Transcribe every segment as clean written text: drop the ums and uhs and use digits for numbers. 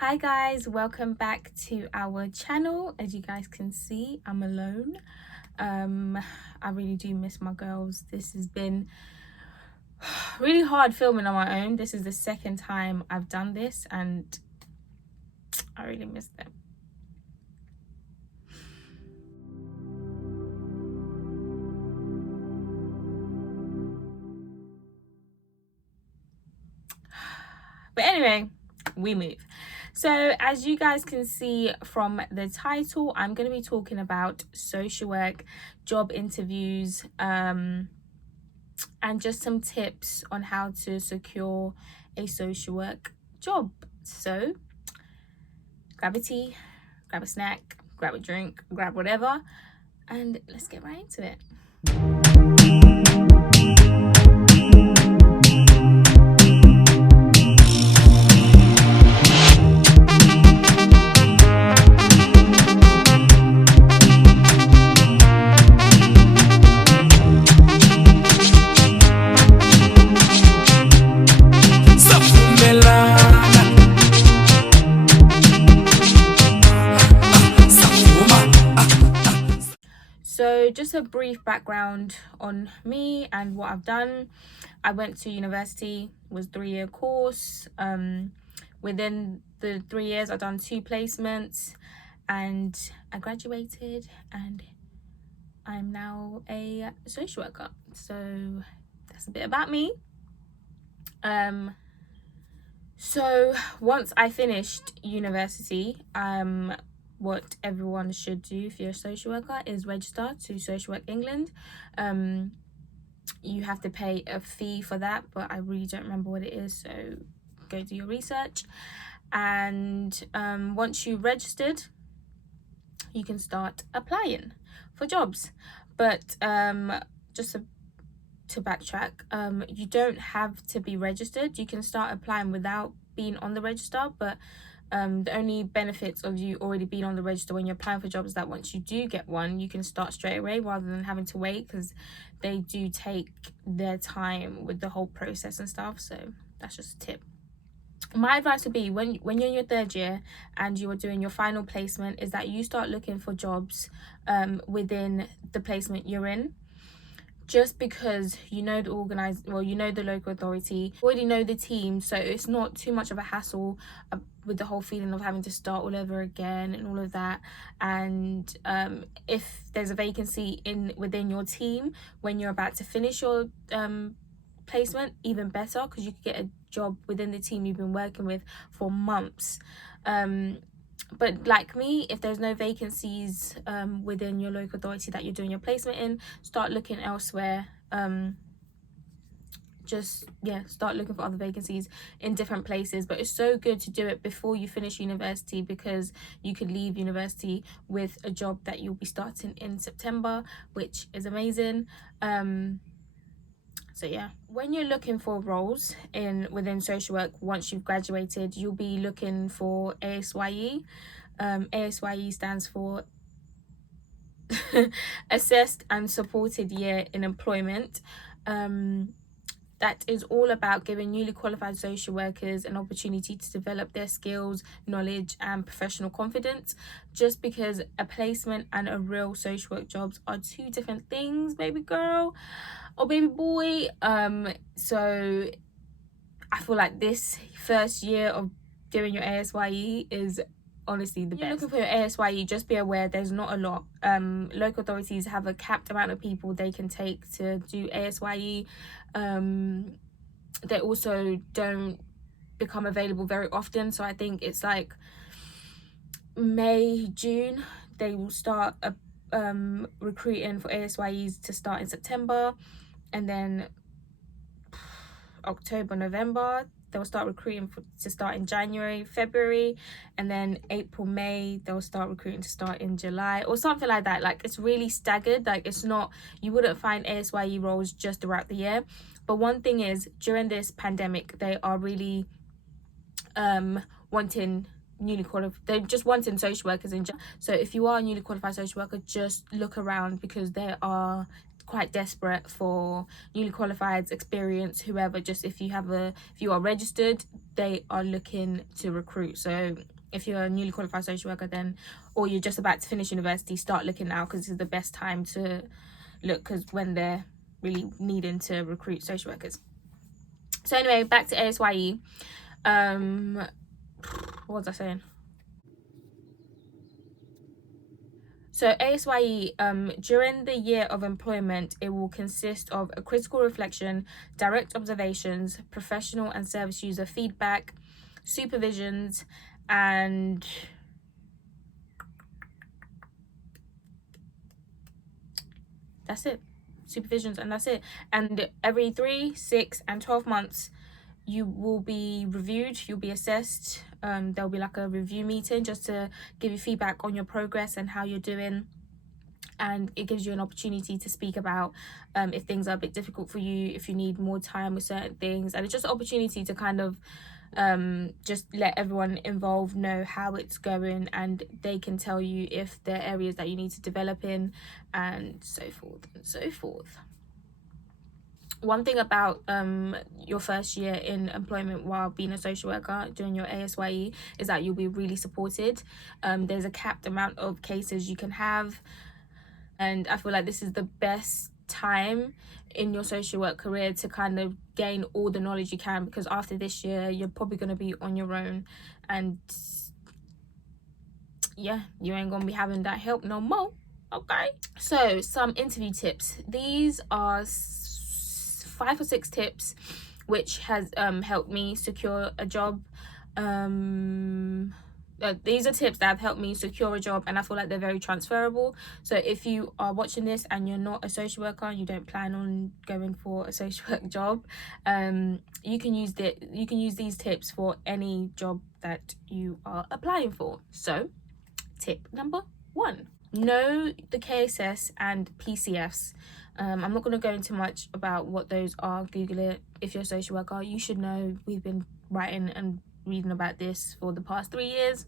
Hi guys, welcome back to our channel. As you guys can see, I'm alone. I really do miss my girls. This has been really hard filming on my own. This is the second time I've done this and I really miss them. But anyway, we move. So as you guys can see from the title, I'm going to be talking about social work, job interviews, and just some tips on how to secure a social work job. So grab a tea, grab a snack, grab a drink, grab whatever, and let's get right into it. So just a brief background on me and what I've done. I went to university, was 3-year course. Within the 3 years, I've done 2 placements and I graduated and I'm now a social worker. So that's a bit about me. So once I finished university, what everyone should do if you're a social worker is register to Social Work England. You have to pay a fee for that, but I really don't remember what it is, so go do your research. And once you registered, you can start applying for jobs. But just to backtrack, you don't have to be registered. You can start applying without being on the register, but the only benefits of you already being on the register when you're applying for jobs is that once you do get one, you can start straight away rather than having to wait, because they do take their time with the whole process and stuff. So that's just a tip. My advice would be when you're in your 3rd year and you are doing your final placement is that you start looking for jobs within the placement you're in. Just because you know the local authority, you already know the team, so it's not too much of a hassle with the whole feeling of having to start all over again and all of that. And if there's a vacancy within your team when you're about to finish your placement, even better, because you could get a job within the team you've been working with for months. But like me, if there's no vacancies within your local authority that you're doing your placement in, start looking elsewhere. Start looking for other vacancies in different places. But it's so good to do it before you finish university, because you could leave university with a job that you'll be starting in September, which is amazing. So yeah, when you're looking for roles within social work, once you've graduated, you'll be looking for ASYE. ASYE stands for Assessed and Supported Year in Employment. That is all about giving newly qualified social workers an opportunity to develop their skills, knowledge and professional confidence. Just because a placement and a real social work jobs are 2 different things, baby girl or baby boy. So I feel like this first year of doing your ASYE is honestly the best. You're looking for your ASYE, just be aware there's not a lot. Local authorities have a capped amount of people they can take to do ASYE. They also don't become available very often, so I think it's like May, June they will start recruiting for ASYEs to start in September, and then October, November they'll start recruiting to start in January, February, and then April, May they'll start recruiting to start in July or something like that. Like, it's really staggered. Like, it's not, you wouldn't find ASYE roles just throughout the year. But one thing is, during this pandemic, they are really wanting newly qualified, they're just wanting social workers in general. So if you are a newly qualified social worker, just look around, because there are quite desperate for newly qualified, experienced, whoever. Just if you are registered, they are looking to recruit. So if you're a newly qualified social worker, then, or you're just about to finish university, start looking now, because this is the best time to look, because when they're really needing to recruit social workers. So anyway, back to ASYE. What was I saying? So ASYE, during the year of employment, it will consist of a critical reflection, direct observations, professional and service user feedback, supervisions, and that's it. Supervisions, and that's it. And every 3, 6, and 12 months, you will be reviewed, you'll be assessed. There'll be like a review meeting just to give you feedback on your progress and how you're doing. And it gives you an opportunity to speak about if things are a bit difficult for you, if you need more time with certain things. And it's just an opportunity to kind of just let everyone involved know how it's going, and they can tell you if there are areas that you need to develop in, and so forth and so forth. One thing about your first year in employment while being a social worker doing your ASYE is that you'll be really supported. There's a capped amount of cases you can have, and I feel like this is the best time in your social work career to kind of gain all the knowledge you can, because after this year you're probably going to be on your own, and yeah, you ain't gonna be having that help no more. Okay, so some interview tips. These are 5 or 6 tips which has helped me secure a job. These are tips that have helped me secure a job, and I feel like they're very transferable. So if you are watching this and you're not a social worker and you don't plan on going for a social work job, you can use these tips for any job that you are applying for. So tip number 1, know the KSS and PCS. I'm not going to go into much about what those are. Google it. If you're a social worker, you should know. We've been writing and reading about this for the past 3 years.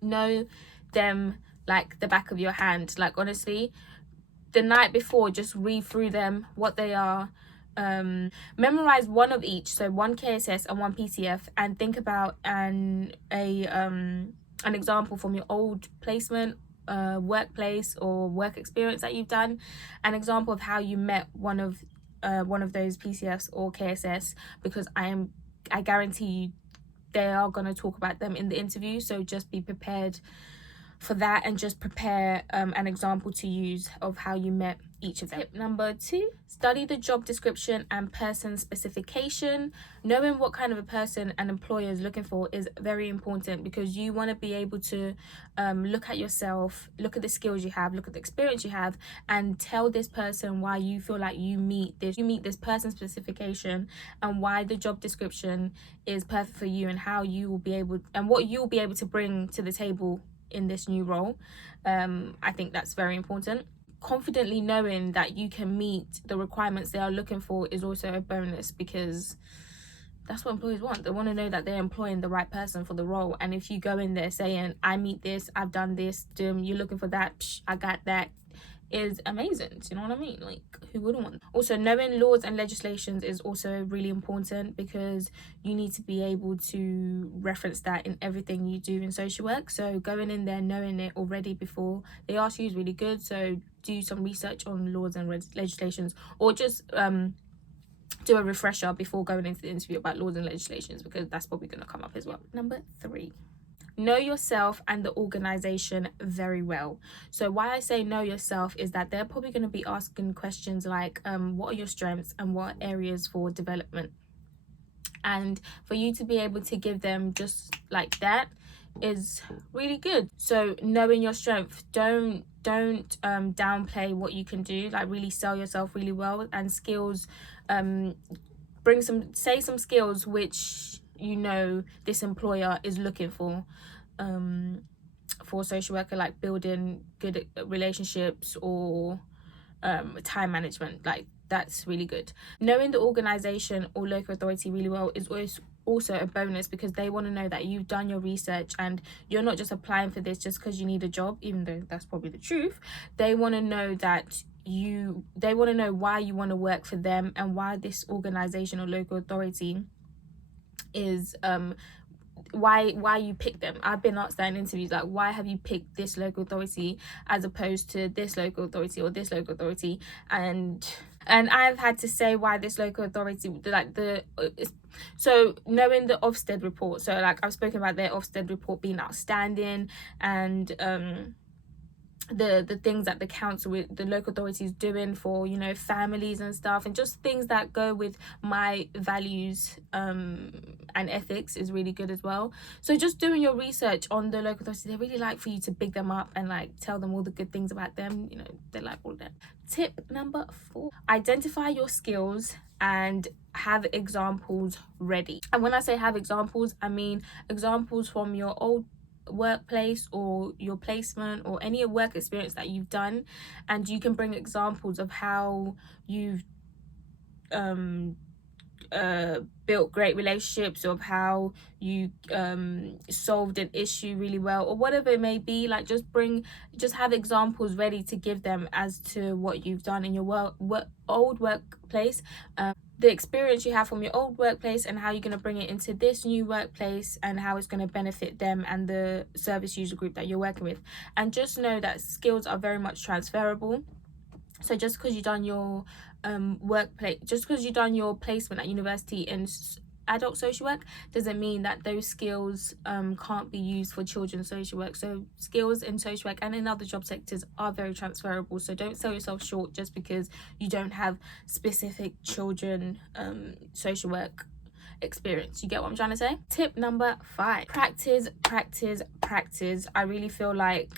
Know them like the back of your hand. Like, honestly, the night before, just read through them, what they are. Memorize one of each, so one KSS and one PCF, and think about an example from your old placement, workplace or work experience that you've done, an example of how you met one of those PCFs or KSS, because I guarantee you they are going to talk about them in the interview. So just be prepared for that, and just prepare an example to use of how you met each of them. Tip number 2, study the job description and person specification. Knowing what kind of a person an employer is looking for is very important, because you want to be able to look at yourself, look at the skills you have, look at the experience you have, and tell this person why you feel like you meet this person's specification, and why the job description is perfect for you, and how you will be able, and what you'll be able to bring to the table in this new role. I think that's very important. Confidently knowing that you can meet the requirements they are looking for is also a bonus, because that's what employers want. They want to know that they're employing the right person for the role. And if you go in there saying, I meet this, I've done this, you're looking for that, I got that, is amazing. Do you know what I mean? Like, who wouldn't want that? Also, knowing laws and legislations is also really important, because you need to be able to reference that in everything you do in social work. So going in there knowing it already before they ask you is really good. So do some research on laws and legislations, or just do a refresher before going into the interview about laws and legislations, because that's probably going to come up as well. Number 3, know yourself and the organization very well. So why I say know yourself is that they're probably going to be asking questions like what are your strengths and what areas for development, and for you to be able to give them just like that is really good. So knowing your strength, don't downplay what you can do. Like, really sell yourself really well. And skills, say some skills which you know this employer is looking for a social worker, like building good relationships, or time management. Like, that's really good. Knowing the organization or local authority really well is always also a bonus, because they want to know that you've done your research and you're not just applying for this just because you need a job, even though that's probably the truth. They want to know that they want to know why you want to work for them and why this organization or local authority is why you pick them. I've been asked that in interviews, like, why have you picked this local authority as opposed to this local authority or this local authority? And I've had to say why this local authority, like so knowing the Ofsted report, so like I've spoken about their Ofsted report being outstanding, and the things that the council, with the local authorities, doing for, you know, families and stuff, and just things that go with my values and ethics is really good as well. So just doing your research on the local authorities, they really like for you to big them up and like tell them all the good things about them. You know, they like all that. Tip number 4, identify your skills and have examples ready. And when I say have examples, I mean examples from your old workplace or your placement or any work experience that you've done, and you can bring examples of how you've built great relationships, of how you solved an issue really well, or whatever it may be. Like just have examples ready to give them as to what you've done in your old workplace, the experience you have from your old workplace, and how you're going to bring it into this new workplace, and how it's going to benefit them and the service user group that you're working with. And just know that skills are very much transferable. So just because you've done your just because you've done your placement at university in adult social work doesn't mean that those skills can't be used for children's social work. So skills in social work and in other job sectors are very transferable. So don't sell yourself short just because you don't have specific children social work experience. You get what I'm trying to say? Tip number 5, practice. I really feel like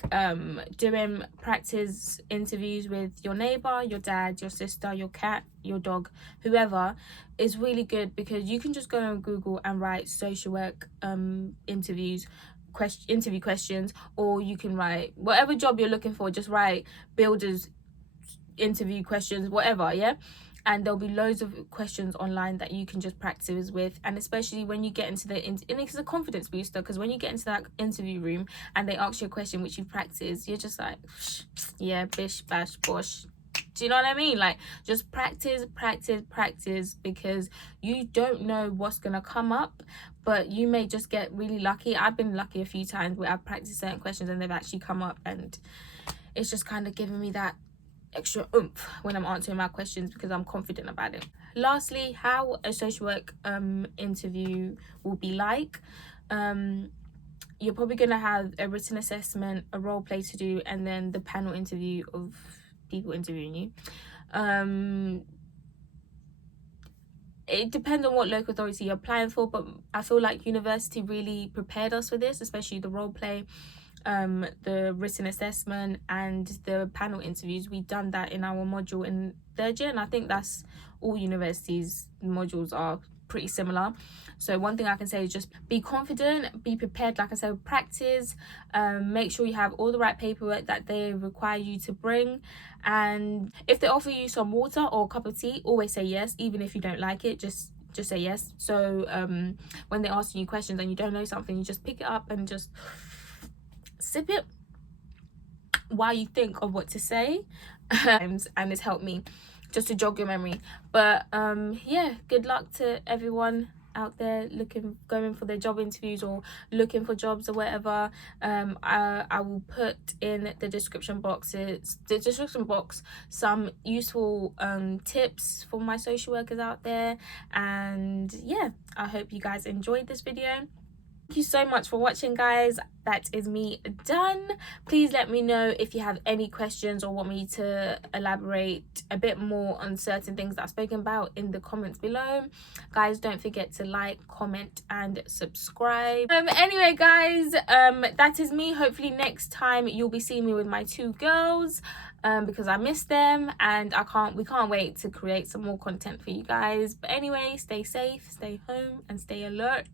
doing practice interviews with your neighbor, your dad, your sister, your cat, your dog, whoever, is really good, because you can just go on Google and write social work interview questions, or you can write whatever job you're looking for, just write builders interview questions, whatever, yeah. And there'll be loads of questions online that you can just practice with. And especially when you get into and it's a confidence booster, because when you get into that interview room and they ask you a question which you practice, you're just like, yeah, bish bash bosh. Do you know what I mean? Like, just practice, because you don't know what's gonna come up, but you may just get really lucky. I've been lucky a few times where I've practiced certain questions and they've actually come up, and it's just kind of giving me that extra oomph when I'm answering my questions, because I'm confident about it. Lastly, how a social work interview will be like. You're probably going to have a written assessment, a role play to do, and then the panel interview of people interviewing you. It depends on what local authority you're applying for, but I feel like university really prepared us for this, especially the role play, the written assessment, and the panel interviews. We've done that in our module in 3rd year, and I think that's all universities' modules are pretty similar. So one thing I can say is just be confident, be prepared. Like I said, practice, make sure you have all the right paperwork that they require you to bring, and if they offer you some water or a cup of tea, always say yes. Even if you don't like it, just say yes. So when they're asking you questions and you don't know something, you just pick it up and just sip it while you think of what to say. And it's helped me just to jog your memory. But yeah, good luck to everyone out there going for their job interviews or looking for jobs or whatever. I will put in the description box some useful tips for my social workers out there. And yeah, I hope you guys enjoyed this video. Thank you so much for watching, guys. That is me done. Please let me know if you have any questions or want me to elaborate a bit more on certain things that I've spoken about in the comments below. Guys, don't forget to like, comment and subscribe. Anyway, guys, that is me. Hopefully next time you'll be seeing me with my 2 girls, because I miss them, and we can't wait to create some more content for you guys. But anyway, stay safe, stay home, and stay alert.